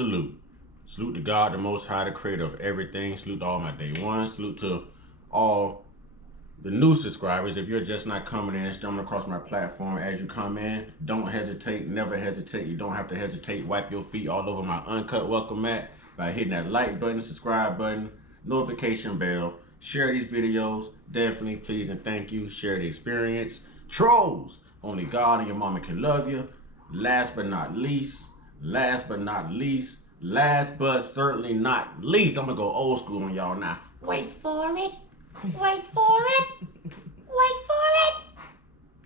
salute. Salute to God, the Most High, the creator of everything. Salute to all my day one. Salute to all the new subscribers. If you're just not coming in, stumbling across my platform as you come in, don't hesitate, never hesitate. You don't have to hesitate. Wipe your feet all over my Uncut welcome mat by hitting that like button, subscribe button, notification bell. Share these videos, definitely, please and thank you. Share the experience. Trolls, only God and your mama can love you. Last but not least, last but certainly not least, I'm gonna go old school on y'all now. Wait for it. Wait for it. Wait for it.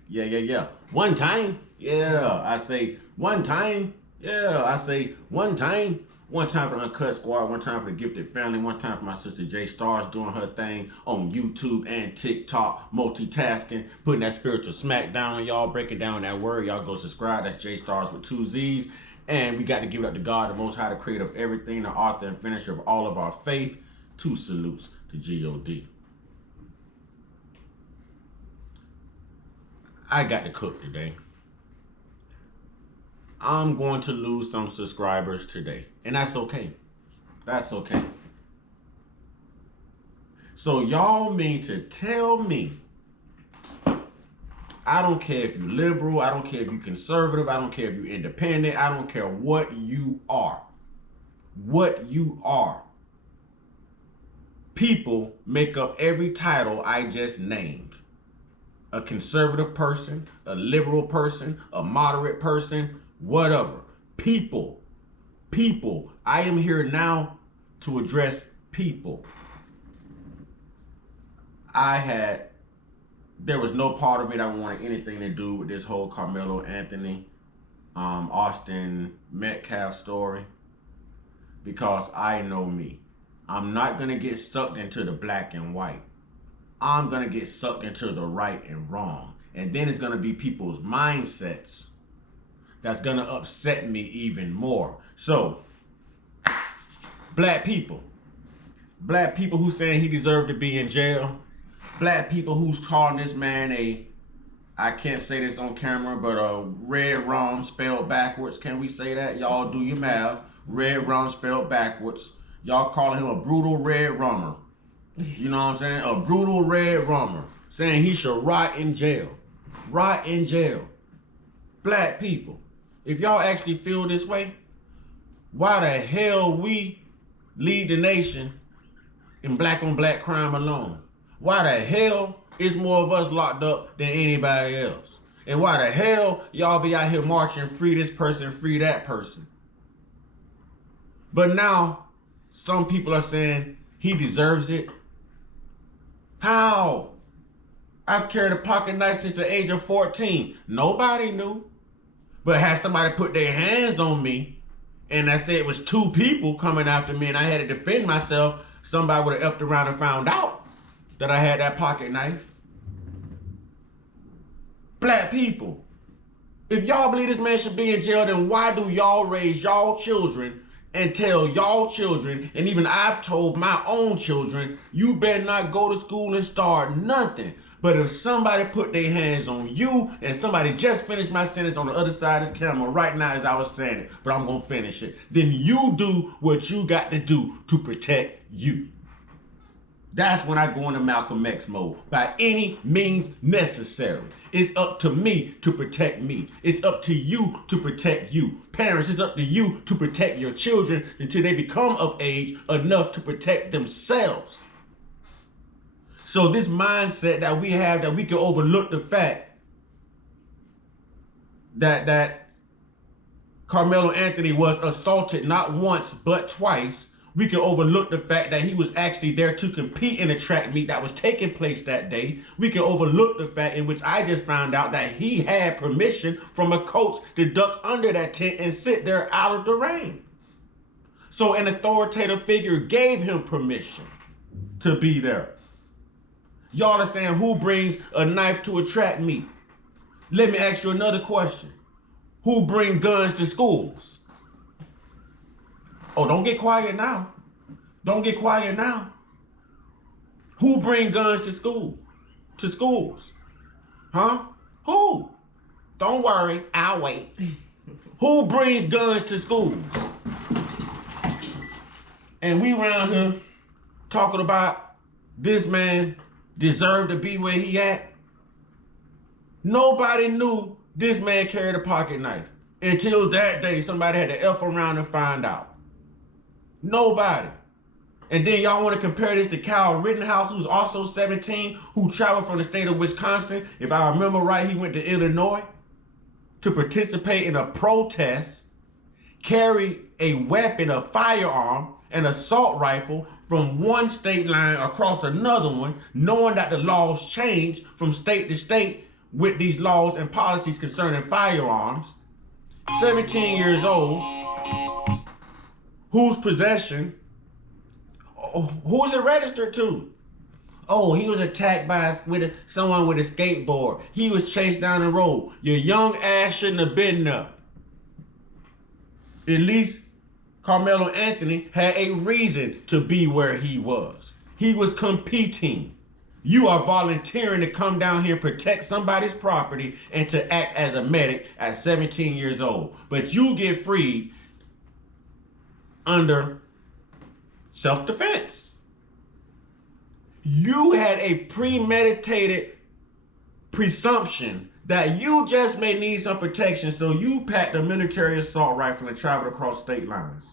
Yeah. One time. Yeah, I say one time. Yeah, I say one time. One time for Uncut Squad, one time for the Gifted Family, one time for my sister J Stars doing her thing on YouTube and TikTok, multitasking, putting that spiritual smack down on y'all, breaking down that word. Y'all go subscribe. That's J Stars with 2 Z's. And we got to give it up to God, the Most High, the creator of everything, the author and finisher of all of our faith. 2 salutes to G.O.D. I got to cook today. I'm going to lose some subscribers today, and that's okay. That's okay. So y'all mean to tell me, I don't care if you're liberal, I don't care if you're conservative, I don't care if you're independent, I don't care what you are. What you are. People make up every title I just named. A conservative person, a liberal person, a moderate person, whatever. People. I am here now to address people. There was no part of me that wanted anything to do with this whole Karmelo Anthony, Austin Metcalf story, because I know me. I'm not going to get sucked into the black and white. I'm going to get sucked into the right and wrong. And then it's going to be people's mindsets that's going to upset me even more. So, black people who saying he deserved to be in jail, black people who's calling this man I can't say this on camera, but a red rum spelled backwards. Can we say that? Y'all do your math. Red rum spelled backwards. Y'all calling him a brutal red rummer. You know what I'm saying? A brutal red rummer. Saying he should rot in jail. Rot in jail. Black people, if y'all actually feel this way, why the hell we lead the nation in black on black crime alone? Why the hell is more of us locked up than anybody else? And why the hell y'all be out here marching, free this person, free that person? But now, some people are saying he deserves it. How? I've carried a pocket knife since the age of 14. Nobody knew. But had somebody put their hands on me, and I said it was 2 people coming after me and I had to defend myself, somebody would have effed around and found out that I had that pocket knife. Black people, if y'all believe this man should be in jail, then why do y'all raise y'all children and tell y'all children, and even I've told my own children, you better not go to school and start nothing. But if somebody put their hands on you, and somebody just finished my sentence on the other side of this camera right now as I was saying it, but I'm going to finish it, then you do what you got to do to protect you. That's when I go into Malcolm X mode. By any means necessary. It's up to me to protect me. It's up to you to protect you. Parents, it's up to you to protect your children until they become of age enough to protect themselves. So this mindset that we have, that we can overlook the fact that Karmelo Anthony was assaulted not once but twice, we can overlook the fact that he was actually there to compete in a track meet that was taking place that day. We can overlook the fact in which I just found out that he had permission from a coach to duck under that tent and sit there out of the rain. So an authoritative figure gave him permission to be there. Y'all are saying, who brings a knife to a track meet? Let me ask you another question. Who bring guns to schools? Oh, don't get quiet now. Don't get quiet now. Who bring guns to school? To schools? Huh? Who? Don't worry, I'll wait. Who brings guns to schools? And we around here talking about this man deserved to be where he at. Nobody knew this man carried a pocket knife until that day somebody had to F around and find out. Nobody. And then y'all want to compare this to Kyle Rittenhouse, who's also 17, who traveled from the state of Wisconsin. If I remember right, he went to Illinois to participate in a protest, carried a weapon, a firearm, an assault rifle from one state line across another one, knowing that the laws change from state to state with these laws and policies concerning firearms. 17 years old, whose possession, who is it registered to? Oh, he was attacked by someone with a skateboard. He was chased down the road. Your young ass shouldn't have been there. At least Karmelo Anthony had a reason to be where he was. He was competing. You are volunteering to come down here and protect somebody's property and to act as a medic at 17 years old. But you get freed under self-defense. You had a premeditated presumption that you just may need some protection, so you packed a military assault rifle and traveled across state lines.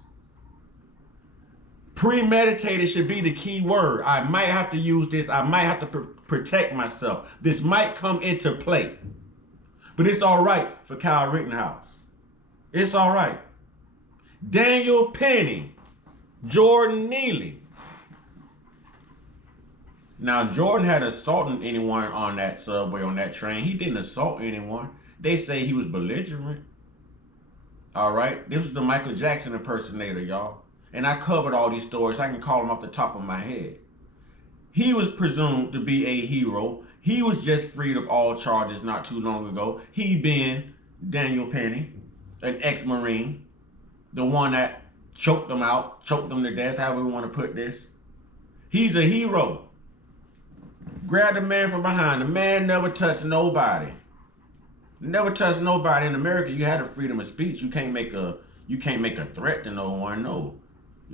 Premeditated should be the key word. I might have to use this. I might have to protect myself. This might come into play. But it's all right for Kyle Rittenhouse. It's all right. Daniel Penny, Jordan Neely. Now, Jordan had assaulted anyone on that subway, on that train. He didn't assault anyone. They say he was belligerent. All right? This was the Michael Jackson impersonator, y'all. And I covered all these stories. I can call them off the top of my head. He was presumed to be a hero. He was just freed of all charges not too long ago. He being Daniel Penny, an ex-Marine, the one that choked them out, choked them to death, however we want to put this. He's a hero. Grabbed the man from behind. The man never touched nobody. Never touched nobody. In America, you had a freedom of speech. You can't make a threat to no one, no.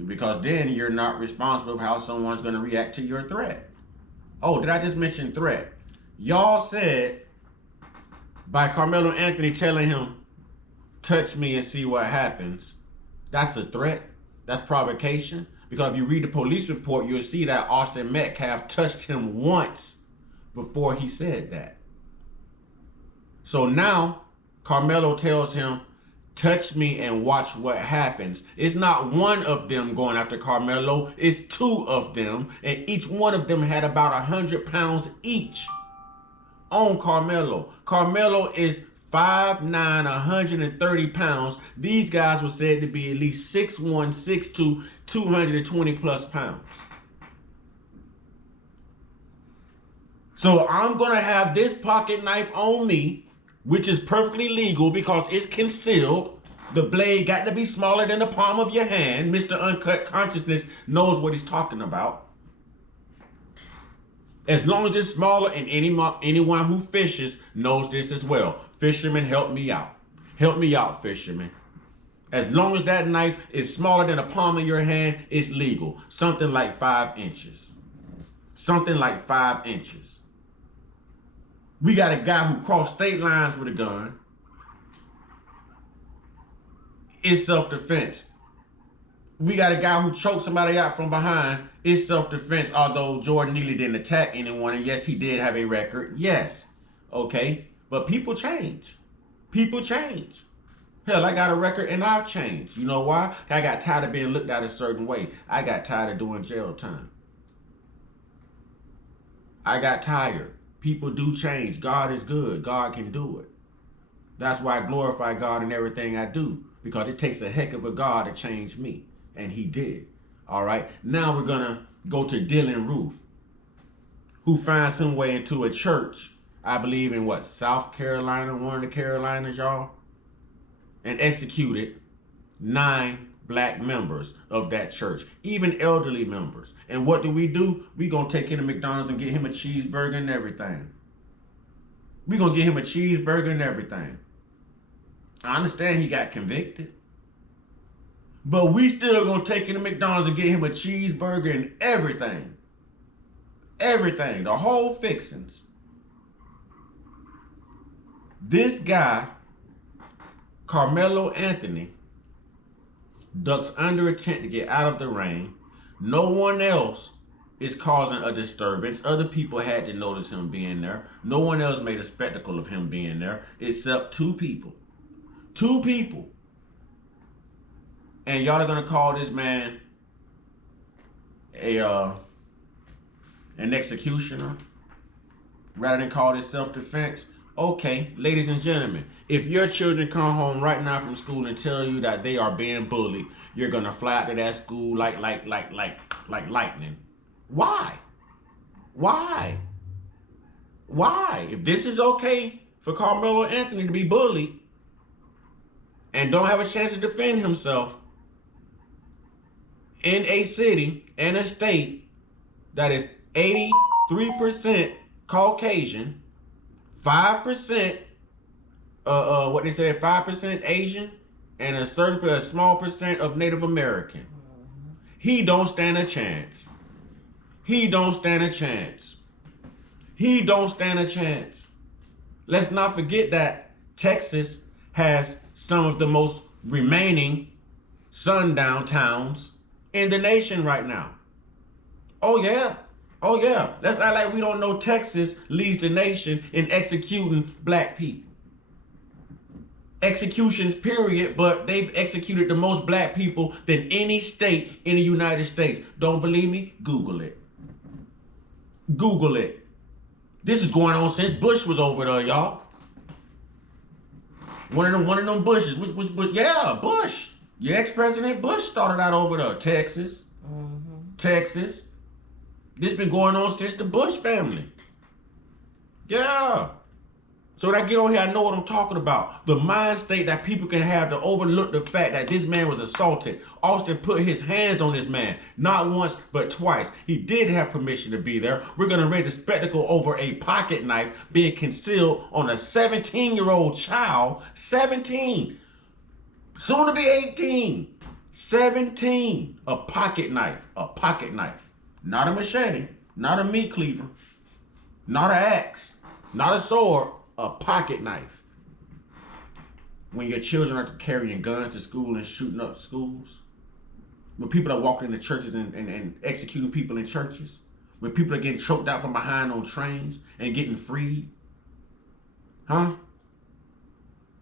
Because then you're not responsible for how someone's going to react to your threat. Oh, did I just mention threat? Y'all said by Karmelo Anthony telling him, touch me and see what happens. That's a threat. That's provocation. Because if you read the police report, you'll see that Austin Metcalf touched him once before he said that. So now Karmelo tells him, touch me and watch what happens. It's not one of them going after Karmelo. It's two of them. And each one of them had about 100 pounds each on Karmelo. Karmelo is 5'9", 130 pounds. These guys were said to be at least 6'1", 6'2", 220 plus pounds. So I'm going to have this pocket knife on me, which is perfectly legal because it's concealed. The blade got to be smaller than the palm of your hand. Mr. Uncut Consciousness knows what he's talking about. As long as it's smaller, and anyone who fishes knows this as well. Fishermen, help me out. Help me out, fishermen. As long as that knife is smaller than the palm of your hand, it's legal. Something like 5 inches. Something like 5 inches. We got a guy who crossed state lines with a gun. It's self-defense. We got a guy who choked somebody out from behind. It's self-defense, although Jordan Neely didn't attack anyone. And yes, he did have a record. Yes. Okay. But people change. People change. Hell, I got a record and I've changed. You know why? I got tired of being looked at a certain way. I got tired of doing jail time. I got tired. People do change. God is good. God can do it. That's why I glorify God in everything I do. Because it takes a heck of a God to change me. And he did. All right. Now we're going to go to Dylan Roof, who finds his way into a church, I believe in what, South Carolina, one of the Carolinas, y'all, and executed 9 black members of that church, even elderly members. And what do? We going to take him to McDonald's and get him a cheeseburger and everything. We going to get him a cheeseburger and everything. I understand he got convicted. But we still gonna take him to McDonald's and get him a cheeseburger and everything. Everything, the whole fixings. This guy, Karmelo Anthony, ducks under a tent to get out of the rain. No one else is causing a disturbance. Other people had to notice him being there. No one else made a spectacle of him being there except two people. Two people. And y'all are gonna call this man an executioner rather than call it self-defense. Okay, ladies and gentlemen, if your children come home right now from school and tell you that they are being bullied, you're gonna fly out to that school like lightning. Why? Why? Why? If this is okay for Karmelo Anthony to be bullied and don't have a chance to defend himself in a city and a state that is 83% Caucasian, 5% 5% Asian, and a small percent of Native American. He don't stand a chance. He don't stand a chance. He don't stand a chance. Let's not forget that Texas has some of the most remaining sundown towns in the nation right now. Oh yeah. Oh yeah. Let's act like we don't know Texas leads the nation in executing black people. Executions, period, but they've executed the most black people than any state in the United States. Don't believe me? Google it. Google it. This is going on since Bush was over there, y'all. One of them Bushes. Which Bush? Yeah, Bush. Your ex-president Bush started out over there. Texas. Texas. This been going on since the Bush family. Yeah. So when I get on here, I know what I'm talking about. The mind state that people can have to overlook the fact that this man was assaulted. Austin put his hands on this man, not once, but twice. He did have permission to be there. We're going to raise a spectacle over a pocket knife being concealed on a 17-year-old child. 17. Soon to be 18. 17. A pocket knife. A pocket knife. Not a machete. Not a meat cleaver. Not an axe. Not a sword. A pocket knife. When your children are carrying guns to school and shooting up schools. When people are walking into churches and executing people in churches. When people are getting choked out from behind on trains and getting freed. Huh?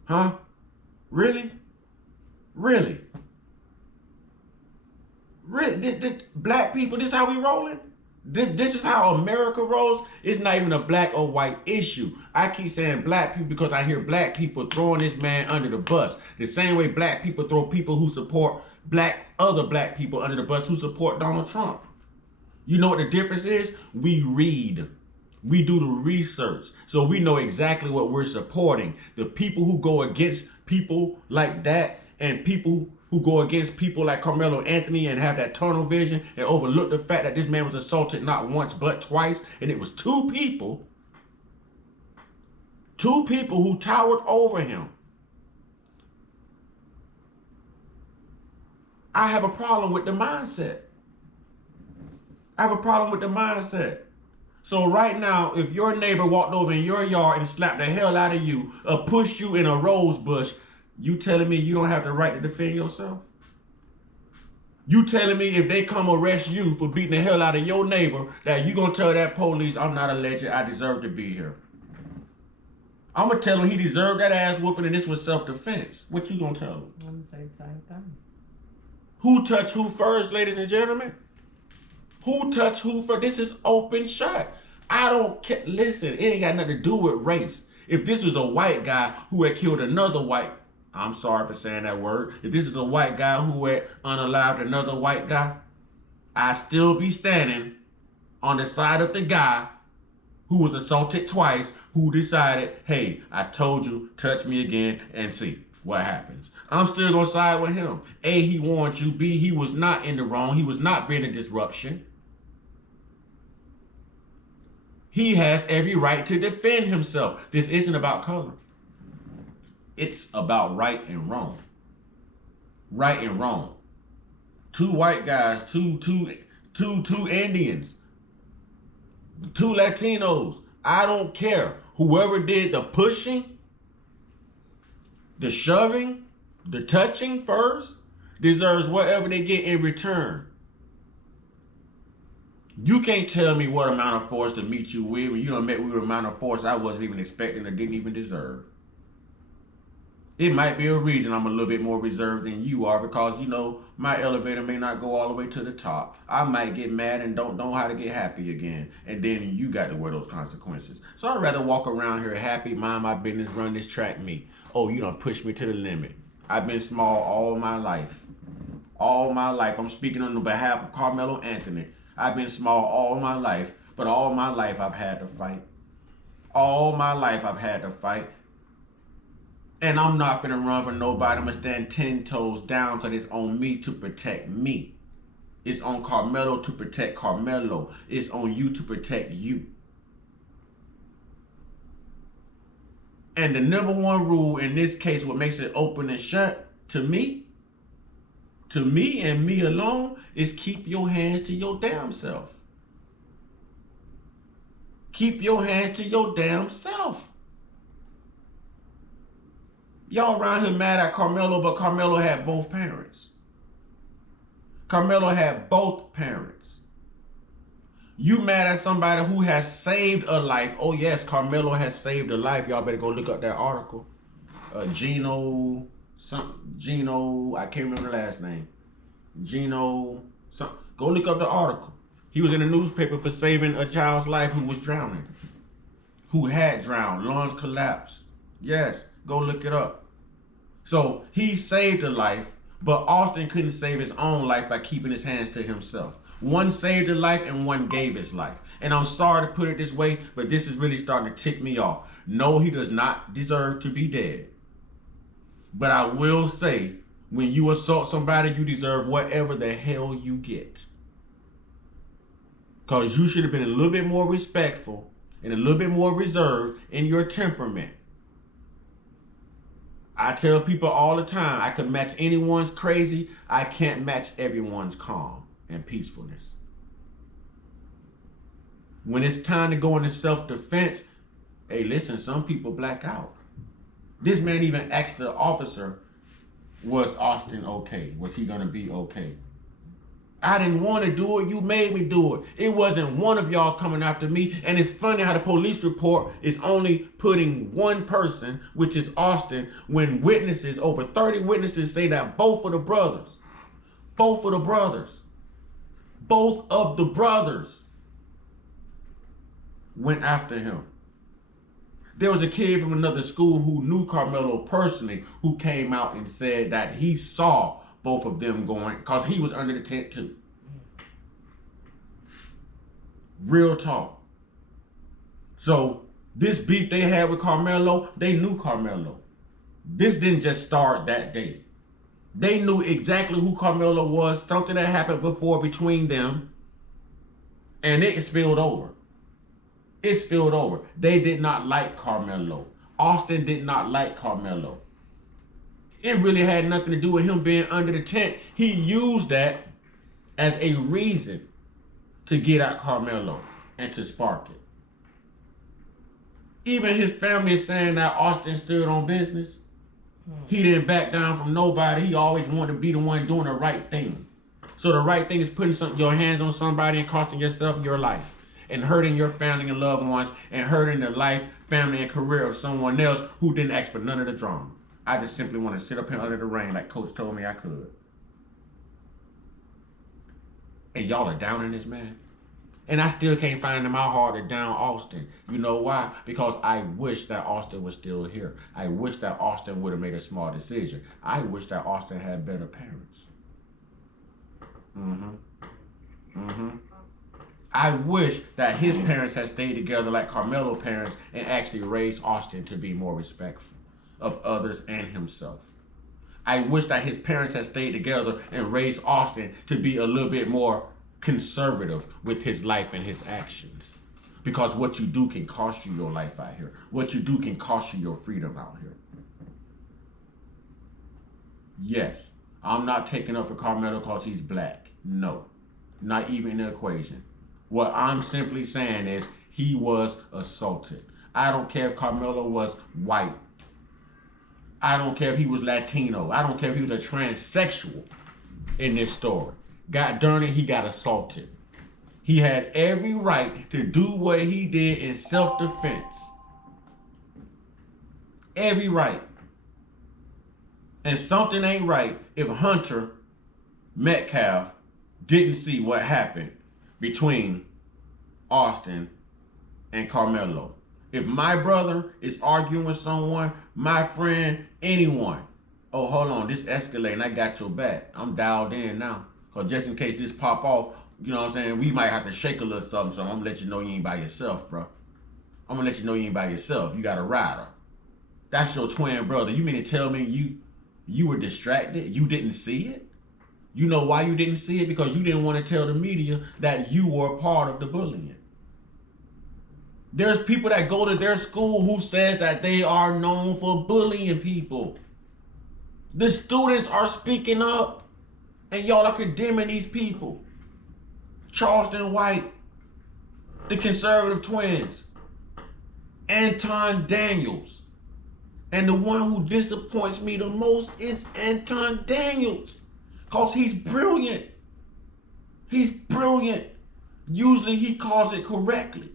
Huh? Really? Really? Really? Black people, this is how we rolling? This is how America rolls. It's not even a black or white issue. I keep saying black people because I hear black people throwing this man under the bus. The same way black people throw people who support other black people under the bus who support Donald Trump. You know what the difference is? We read. We do the research. So we know exactly what we're supporting. The people who go against people like that and people who go against people like Karmelo Anthony and have that tunnel vision and overlook the fact that this man was assaulted not once but twice, and it was two people who towered over him. I have a problem with the mindset. I have a problem with the mindset. So right now, if your neighbor walked over in your yard and slapped the hell out of you or pushed you in a rose bush, you telling me you don't have the right to defend yourself? You telling me if they come arrest you for beating the hell out of your neighbor, that you gonna tell that police, I'm not a legend, I deserve to be here? I'm gonna tell him he deserved that ass whooping and this was self-defense. What you gonna tell him? I'm gonna say the same thing. Who touched who first, ladies and gentlemen? Who touched who first? This is open shut. I don't care. Listen, it ain't got nothing to do with race. If this was a white guy who had killed another white, I'm sorry for saying that word. If this is a white guy who had unalived another white guy, I'd still be standing on the side of the guy who was assaulted twice, who decided, hey, I told you, touch me again and see what happens. I'm still gonna side with him. A, he warned you. B, he was not in the wrong. He was not being a disruption. He has every right to defend himself. This isn't about color. It's about right and wrong. Right and wrong. Two white guys, two Indians, two Latinos. I don't care. Whoever did the pushing, the shoving, the touching first deserves whatever they get in return. You can't tell me what amount of force to meet you with when you done met me with an amount of force I wasn't even expecting or didn't even deserve. It might be a reason I'm a little bit more reserved than you are because, you know, my elevator may not go all the way to the top. I might get mad and don't know how to get happy again. And then you got to wear those consequences. So I'd rather walk around here happy, mind my business, run this track me. Oh, you done pushed me to the limit. I've been small all my life. All my life. I'm speaking on the behalf of Karmelo Anthony. I've been small all my life, but all my life I've had to fight. All my life I've had to fight. And I'm not gonna run for nobody. I'm gonna stand 10 toes down because it's on me to protect me. It's on Karmelo to protect Karmelo. It's on you to protect you. And the number one rule in this case, what makes it open and shut to me and me alone, is keep your hands to your damn self. Keep your hands to your damn self. Y'all around here mad at Karmelo, but Karmelo had both parents. Karmelo had both parents. You mad at somebody who has saved a life. Oh yes, Karmelo has saved a life. Y'all better go look up that article. Gino, I can't remember the last name. Go look up the article. He was in the newspaper for saving a child's life who was drowning. Who had drowned, lungs collapsed. Yes, go look it up. So he saved a life, but Austin couldn't save his own life by keeping his hands to himself. One saved a life and one gave his life. And I'm sorry to put it this way, but this is really starting to tick me off. No, he does not deserve to be dead. But I will say, when you assault somebody, you deserve whatever the hell you get. Because you should have been a little bit more respectful and a little bit more reserved in your temperament. I tell people all the time, I could match anyone's crazy. I can't match everyone's calm and peacefulness. When it's time to go into self-defense, hey, listen, some people black out. This man even asked the officer, was Austin okay? Was he gonna be okay? I didn't want to do it. You made me do it. It wasn't one of y'all coming after me. And it's funny how the police report is only putting one person, which is Austin, when witnesses, over 30 witnesses, say that both of the brothers went after him. There was a kid from another school who knew Karmelo personally who came out and said that he saw both of them going, because he was under the tent too. Real talk. So this beef they had with Karmelo, they knew Karmelo. This didn't just start that day. They knew exactly who Karmelo was, something that happened before between them, and it spilled over. It spilled over. They did not like Karmelo. Austin did not like Karmelo. It really had nothing to do with him being under the tent. He used that as a reason to get at Karmelo and to spark it. Even his family is saying that Austin stood on business. He didn't back down from nobody. He always wanted to be the one doing the right thing. So the right thing is putting your hands on somebody and costing yourself your life, and hurting your family and loved ones, and hurting the life, family, and career of someone else who didn't ask for none of the drama. I just simply want to sit up here under the rain like Coach told me I could. And y'all are downing this man. And I still can't find in my heart to down Austin. You know why? Because I wish that Austin was still here. I wish that Austin would have made a small decision. I wish that Austin had better parents. I wish that his parents had stayed together like Karmelo's parents and actually raised Austin to be more respectful of others and himself. I wish that his parents had stayed together and raised Austin to be a little bit more conservative with his life and his actions. Because what you do can cost you your life out here. What you do can cost you your freedom out here. Yes, I'm not taking up for Karmelo because he's black. No, not even in the equation. What I'm simply saying is he was assaulted. I don't care if Karmelo was white. I don't care if he was Latino. I don't care if he was a transsexual in this story. God darn it, he got assaulted. He had every right to do what he did in self-defense. Every right. And something ain't right if Hunter Metcalf didn't see what happened between Austin and Karmelo. If my brother is arguing with someone, my friend, anyone, oh, hold on, this escalating, I got your back. I'm dialed in now. Because just in case this pop off, you know what I'm saying, we might have to shake a little something, so I'm going to let you know you ain't by yourself, bro. I'm going to let you know you ain't by yourself. You got a rider. That's your twin brother. You mean to tell me you were distracted? You didn't see it? You know why you didn't see it? Because you didn't want to tell the media that you were a part of the bullying. There's people that go to their school who says that they are known for bullying people. The students are speaking up, and y'all are condemning these people. Charleston White, the conservative twins, Anton Daniels. And the one who disappoints me the most is Anton Daniels. Because he's brilliant. He's brilliant. Usually he calls it correctly.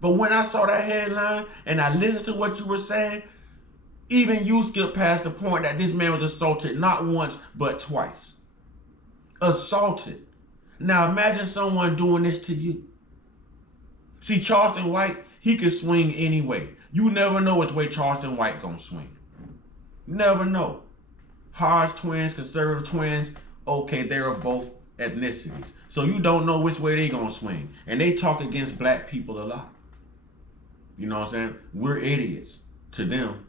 But when I saw that headline and I listened to what you were saying, even you skipped past the point that this man was assaulted not once, but twice. Assaulted. Now imagine someone doing this to you. See, Charleston White, he could swing anyway. You never know which way Charleston White gonna swing. Never know. Hodge twins, conservative twins, okay, they're of both ethnicities. So you don't know which way they gonna swing. And they talk against black people a lot. You know what I'm saying? We're idiots to them.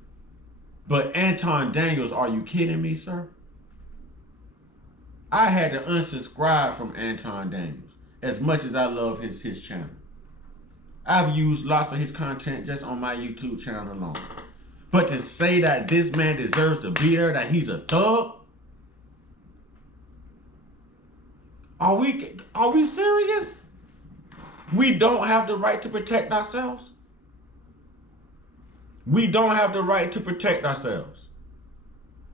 But Anton Daniels, are you kidding me, sir? I had to unsubscribe from Anton Daniels as much as I love his channel. I've used lots of his content just on my YouTube channel alone. But to say that this man deserves to be there, that he's a thug, are we serious? We don't have the right to protect ourselves? We don't have the right to protect ourselves.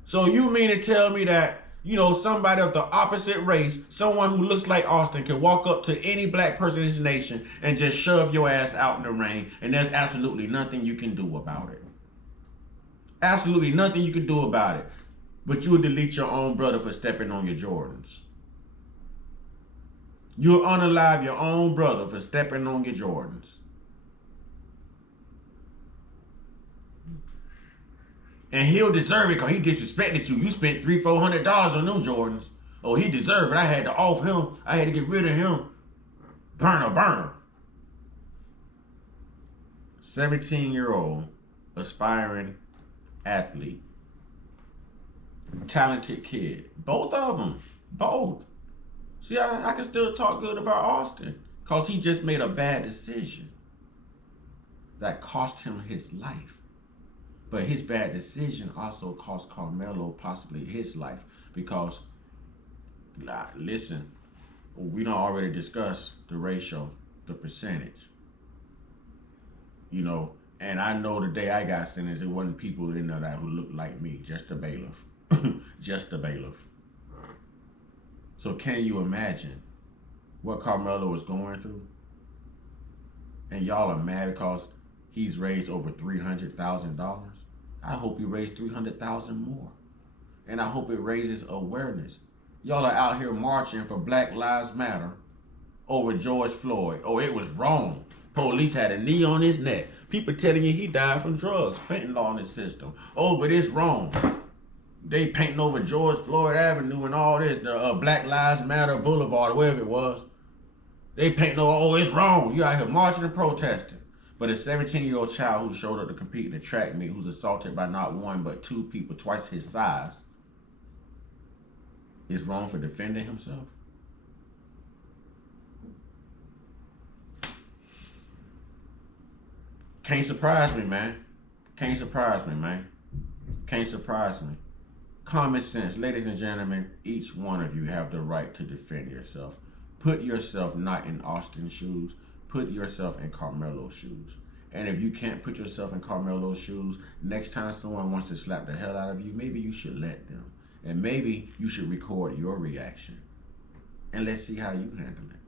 So you mean to tell me that, you know, somebody of the opposite race, someone who looks like Austin, can walk up to any black person in this nation and just shove your ass out in the rain, and there's absolutely nothing you can do about it? Absolutely nothing you can do about it. But you would delete your own brother for stepping on your Jordans. You'll unalive your own brother for stepping on your Jordans. And he'll deserve it because he disrespected you. You spent $300-400 on them Jordans. Oh, he deserved it. I had to off him. I had to get rid of him. Burner. 17-year-old aspiring athlete. Talented kid. Both of them. Both. See, I can still talk good about Austin because he just made a bad decision that cost him his life. But his bad decision also cost Karmelo possibly his life because, listen, we don't already discuss the ratio, the percentage. You know, and I know the day I got sentenced, it wasn't people in there that who looked like me, just the bailiff. Just the bailiff. So can you imagine what Karmelo was going through? And y'all are mad because he's raised over $300,000. I hope he raised $300,000 more. And I hope it raises awareness. Y'all are out here marching for Black Lives Matter over George Floyd. Oh, it was wrong. Police had a knee on his neck. People telling you he died from drugs, fentanyl in his system. Oh, but it's wrong. They painting over George Floyd Avenue and all this, the Black Lives Matter Boulevard, or wherever it was. They painting over, oh, it's wrong. You out here marching and protesting. But a 17-year-old child who showed up to compete in a track meet, who's assaulted by not one but two people twice his size, is wrong for defending himself? Can't surprise me, man. Can't surprise me, man. Can't surprise me. Common sense. Ladies and gentlemen, each one of you have the right to defend yourself. Put yourself not in Austin's shoes. Put yourself in Karmelo's shoes. And if you can't put yourself in Karmelo's shoes, next time someone wants to slap the hell out of you, maybe you should let them. And maybe you should record your reaction. And let's see how you handle it.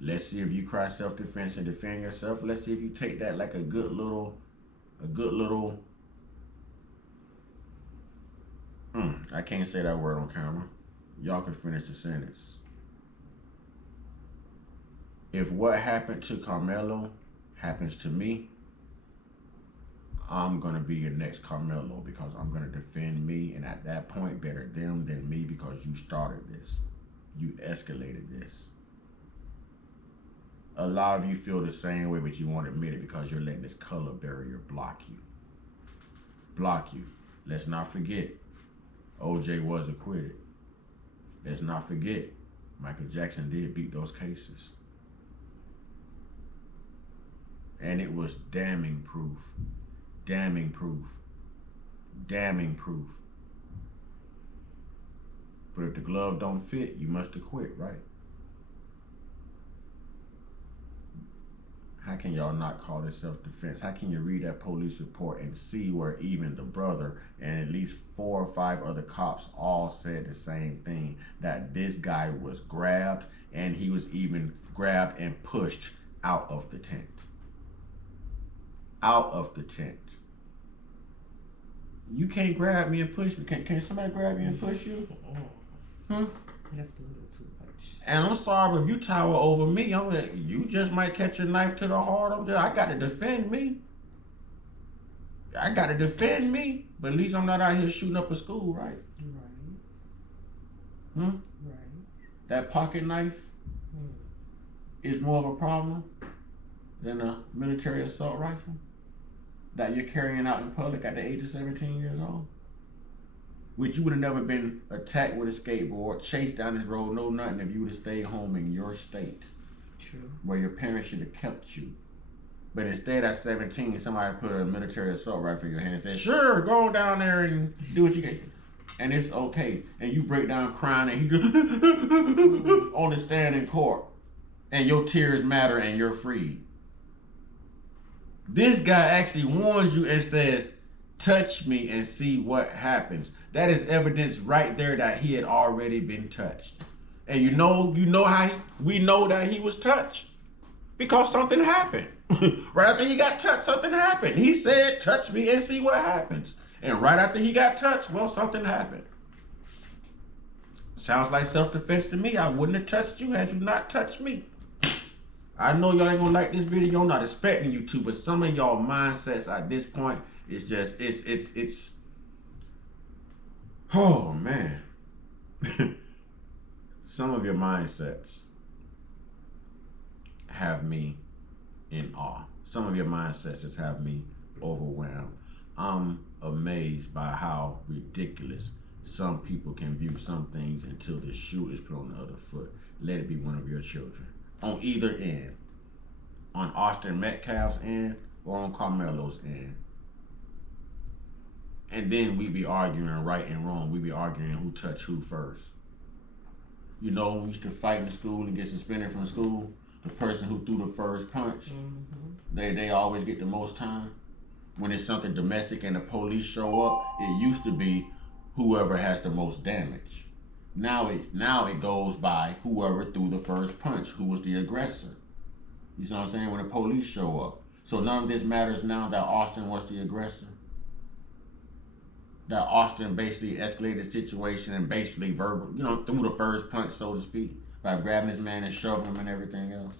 Let's see if you cry self-defense and defend yourself. Let's see if you take that like a good little, I can't say that word on camera. Y'all can finish the sentence. If what happened to Karmelo happens to me, I'm gonna be your next Karmelo because I'm gonna defend me, and at that point, better them than me because you started this. You escalated this. A lot of you feel the same way, but you won't admit it because you're letting this color barrier block you. Block you. Let's not forget, OJ was acquitted. Let's not forget, Michael Jackson did beat those cases. And it was damning proof. Damning proof. Damning proof. But if the glove don't fit, you must acquit, right? How can y'all not call this self-defense? How can you read that police report and see where even the brother and at least 4 or 5 other cops all said the same thing, that this guy was grabbed and he was even grabbed and pushed out of the tent. Out of the tent. You can't grab me and push me. Can somebody grab me and push you? That's a little too much. And I'm sorry, but if you tower over me, you just might catch a knife to the heart. I got to defend me. I got to defend me. But at least I'm not out here shooting up a school, right? Right. Right. That pocket knife is more of a problem than a military assault rifle that you're carrying out in public at the age of 17 years old. Which you would have never been attacked with a skateboard, chased down this road, no nothing, if you would have stayed home in your state. True. Where your parents should have kept you. But instead at 17, somebody put a military assault rifle in your hand and said, sure, go down there and do what you can. And it's okay. And you break down crying and he just on the stand in court. And your tears matter and you're free. This guy actually warns you and says, touch me and see what happens. That is evidence right there that he had already been touched. And you know how we know that he was touched? Because something happened. Right after he got touched, something happened. He said, touch me and see what happens. And right after he got touched, well, something happened. Sounds like self-defense to me. I wouldn't have touched you had you not touched me. I know y'all ain't gonna like this video. I'm not expecting you to, but some of y'all mindsets at this point, it's just, it's, oh man. Some of your mindsets have me in awe. Some of your mindsets just have me overwhelmed. I'm amazed by how ridiculous some people can view some things until the shoe is put on the other foot. Let it be one of your children. On either end. On Austin Metcalf's end or on Karmelo's end. And then we be arguing right and wrong. We be arguing who touched who first. You know, we used to fight in school and get suspended from school. The person who threw the first punch, they always get the most time. When it's something domestic and the police show up, it used to be whoever has the most damage. Now it goes by whoever threw the first punch, who was the aggressor. You see what I'm saying? When the police show up. So none of this matters now that Austin was the aggressor. That Austin basically escalated the situation and basically threw the first punch, so to speak, by grabbing this man and shoving him and everything else.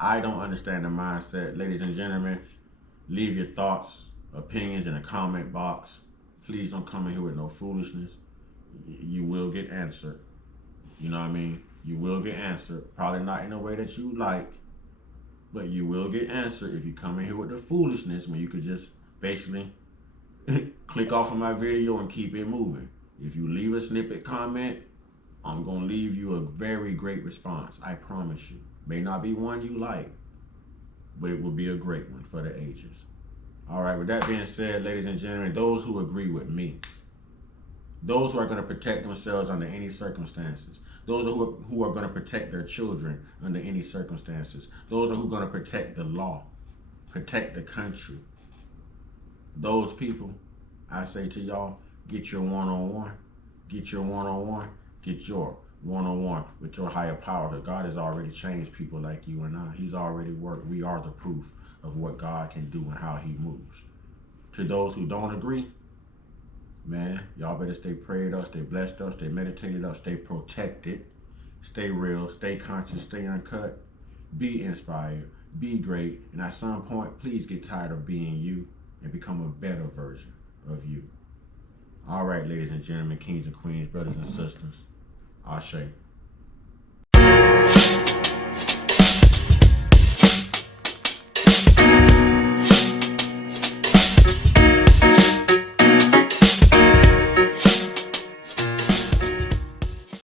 I don't understand the mindset. Ladies and gentlemen, leave your thoughts, opinions in the comment box. Please don't come in here with no foolishness. You will get answered. You know what I mean? You will get answered. Probably not in a way that you like, but you will get answered if you come in here with the foolishness when you could just basically click off of my video and keep it moving. If you leave a snippet comment, I'm going to leave you a very great response. I promise you. May not be one you like, but it will be a great one for the ages. All right, with that being said, ladies and gentlemen, those who agree with me, Those who are going to protect themselves under any circumstances. Those who are going to protect their children under any circumstances. Those who are going to protect the law, protect the country. Those people, I say to y'all, get your one-on-one. Get your one-on-one. Get your one-on-one with your higher power. Because God has already changed people like you and I. He's already worked. We are the proof of what God can do and how he moves. To those who don't agree, man, y'all better stay prayed up, stay blessed up, stay meditated up, stay protected, stay real, stay conscious, stay uncut, be inspired, be great, and at some point, please get tired of being you and become a better version of you. All right, ladies and gentlemen, kings and queens, brothers and sisters, Ashe.